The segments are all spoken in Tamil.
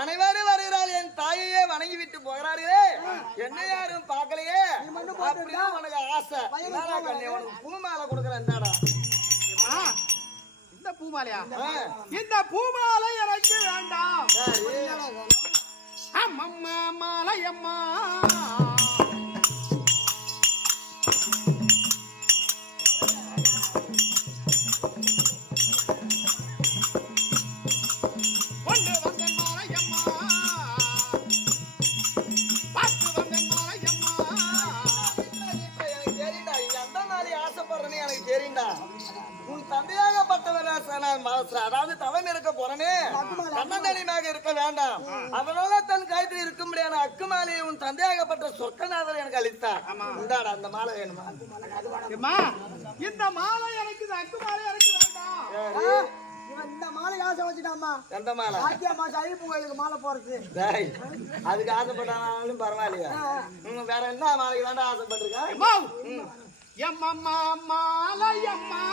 அனைவரும் வருகிறாள் என் தாயையே வணங்கி விட்டு போகிறார்களே என்ன யாரும் பார்க்கலையே அப்படிதான் உனக்கு ஆசை உனக்கு பூமாலை கொடுக்குறேன் இந்த பூமாலையா இந்த பூமாலை எனக்கு வேண்டாம் அம்மம்மா மாலையம்மா அதாவது தவம் இருக்க போறனே கண்ணந்தனியாக இருக்க வேண்டாம் அதனால தன் கயிற்றில் இருக்க முடியாத அக்குமாலையை உன் தந்தையாகப்பட்ட சொர்க்கநாதர் எனக்கு அளித்தார். இந்தாடா அந்த மாலை வேணுமா? இந்த மாலை எனக்கு அக்குமாலை எனக்கு வேண்டாம். இந்த மாலை ஆசை வச்சுட்டாமா. எந்த மாலை? ஆத்தியா மாசம் ஐயப்பன் கோயிலுக்கு மாலை போறது. அதுக்கு ஆசைப்பட்டாலும் பரவாயில்லையா? வேற என்ன மாலைக்கு தாண்டா ஆசைப்பட்டிருக்கேன்? எம்மம்மா மாலையம்மா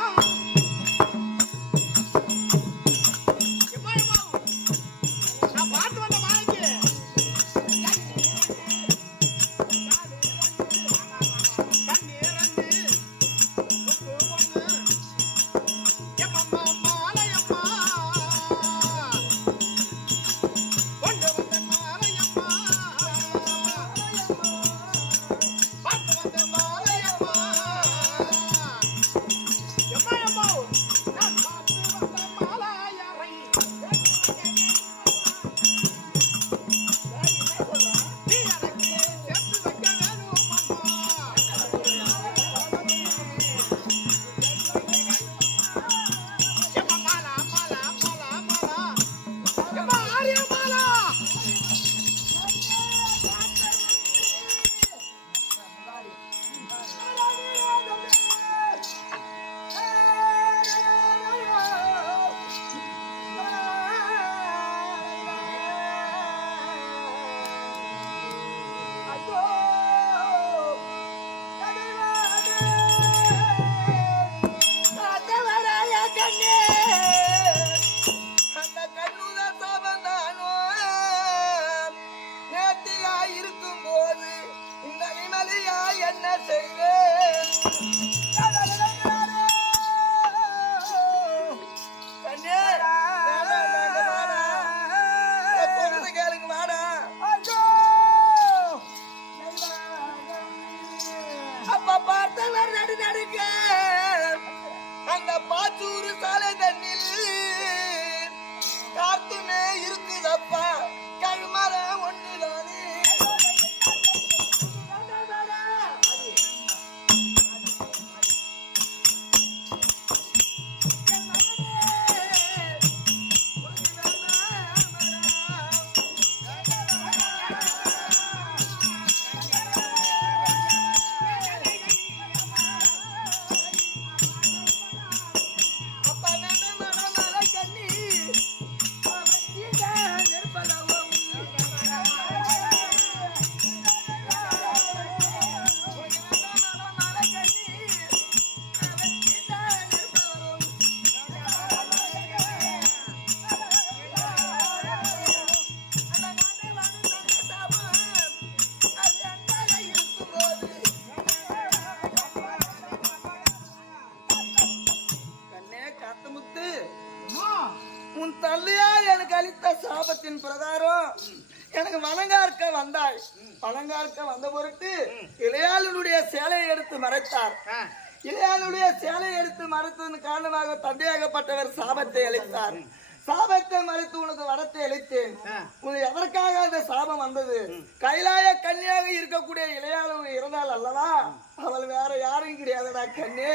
என்ன செய்வேன்? கேளுங்க வாடா. அப்ப பார்த்தவர் நடு நடுங்க அந்த பாச்சூறு சாலை தண்ணில் காத்துமே இருக்குதப்பா கழுமரம் ஒண்ணுதானே. உன் தள்ளியார் எனக்கு அளித்த சாபத்தின் பிரகாரம் எனக்கு வணங்கார்க்க வந்தாய். வணங்கார்க்க வந்த பொருட்டு இளையாளுடைய சேலையை எடுத்து மறைத்தார். இளையாளுடைய சேலையை எடுத்து மறைத்ததன் காரணமாக தந்தையாகப்பட்டவர் சாபத்தை அளித்தார். சாபத்தை மறைத்து உனக்கு வரத்தை அளித்தேன். உனக்கு எதற்காக அந்த சாபம் வந்தது? கைலாய கன்னியாக இருக்கக்கூடிய இளையாளு இருந்தால் அல்லவா, அவள் வேற யாரும் கிடையாதுடா கண்ணு.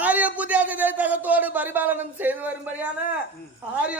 ஆரிய புத்தியாசத்தை தகத்தோடு பரிபாலனம் செய்து வரும்படியான ஆரிய